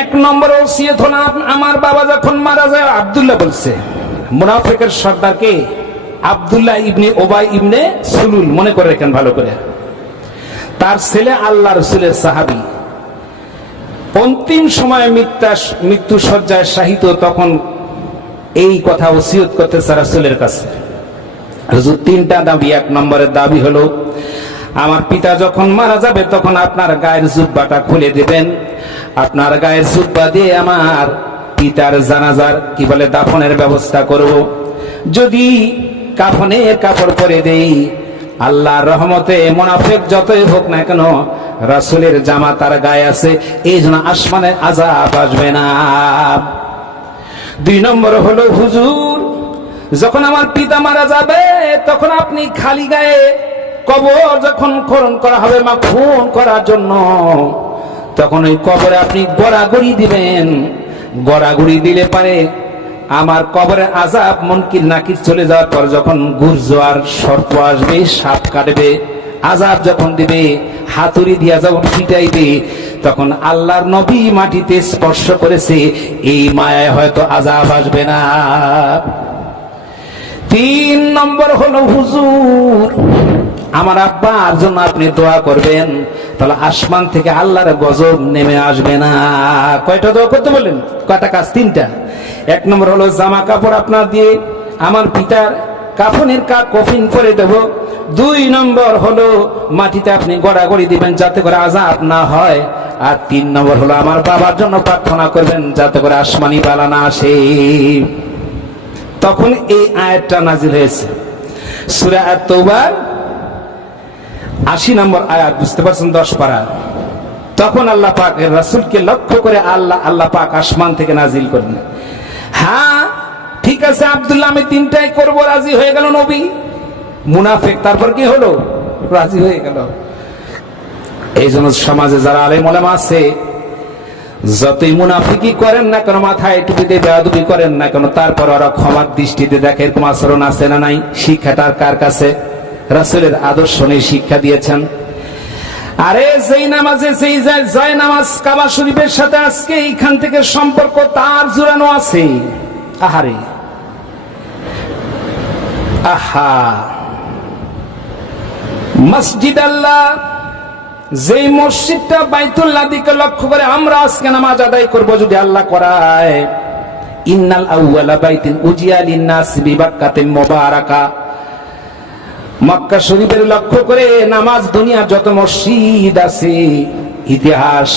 এক নম্বর ওসিয়ত হলো, আমার বাবা যখন মারা যায়, আব্দুল্লাহ বলছে, মুনাফিকের সর্দার কে? আব্দুল্লাহ ইবনে ওবাই ইবনে সুলুল, মনে করে রাখেন ভালো করে। তার ছেলে আল্লাহ রাসূলের সাহাবী, অন্তিম সময়ে মৃত্যু শয্যায় শায়িত, তখন এই কথা ওসিয়ত করতেছে রাসূলের কাছে। হুজুর তিনটা দাবি। এক নম্বরের দাবি হলো, আমার পিতা যখন মারা যাবে তখন আপনার গায়ের জুব্বাটা খুলে দিবেন, আপনার গায়ের জুব্বা দিয়ে আমার পিতার জানাজার কি বলে দাফনের ব্যবস্থা করব। যদি কাফনের কাপড় পরে দেই, আল্লাহর রহমতে মুনাফিক যতই হোক না কেন, রাসূলের জামা তার গায়ে আছে, এই জন্য আসমানের আযাব আসবে না। 2 নম্বর হলো, হুজুর যখন আমার পিতা মারা যাবে তখন আপনি খালি গায়ে কবর যখন খনন করা হবে মাফুন করার জন্য, তখন ওই কবরে আপনি গড়াগড়ি দিবেন। গড়াগড়ি দিলে পারে আমার কবরের আযাব মুনকির নাকির চলে যাওয়ার পর যখন ঘূর্ণিঝড় সর্প আসবে, সাপ কাটবে, আযাব যখন দিবে, হাতুড়ি দিয়া যখন পিটাইবে, তখন আল্লাহর নবী মাটিতে স্পর্শ করেছে, এই মায়ায় হয়তো আযাব আসবে না। 3 নম্বর হলো, হুজুর আমার আব্বার জন্য আপনি দোয়া করবেন, তাহলে আসমান থেকে আল্লাহর গজব নেমে আসবে না। কয়টা দোয়া করতে বললেন? কয়টা কাজ? 3টা। 1 নম্বর হলো, জামা কাপড় আপনার দিয়ে আমার পিতার কাফনের কফিন করে দেব। 2 নম্বর হলো, মাটিতে আপনি গড়াগড়ি দিবেন যাতে করে আযাব না হয়। আর 3 নম্বর হলো, আমার বাবার জন্য প্রার্থনা করবেন যাতে করে আসমানি বালা না আসে। তখন এই আয়াতটা নাজিল হয়েছে, সূরা আত-তাওবা 80 নম্বর আয়াত, বুঝতে পারছেন? 10 পারা। তখন আল্লাহ পাক রাসূলকে লক্ষ্য করে আল্লাহ পাক আসমান থেকে নাজিল করলেন, হ্যাঁ ঠিক আছে আব্দুল্লাহ, আমি 3টাই করব। রাজি হয়ে গেল নবী। মুনাফিক তারপর কি হলো? রাজি হয়ে গেল। এই জন্য সমাজে যারা আলেম ওলামা আছে, যতই মুনাফিকি করেন না কেন, মাথায় টুপিতে বেয়াদবি করেন না কেন, তারপর ওরা ক্ষমার দৃষ্টিতে দেখে এরকম আচরণ আছে না নাই। শিক্ষাটার কার কাছে? রাসূলের আদর্শ নিয়ে শিক্ষা দিয়েছেন। আরে যেই নামাজে যেই যায় নামাজ কাবা শরীফের সাথে আজকে এইখান থেকে সম্পর্ক তার জুড়ানো আছে। আহারে আহা, মসজিদ আল্লাহ, যেই মসজিদটা বাইতুল্লাহ দিকে লক্ষ্য করে আমরা আজকে নামাজ আদায় করব, যদি আল্লাহ করায়, ইন্নাল আউয়ালা বাইতিন উজিয়া লিন-নাস বিবাক্কাতিন মুবারাকা, মক্কা শরীফের লক্ষ্য করে নামাজ দুনিয়ার যত মসজিদ আছে ইতিহাস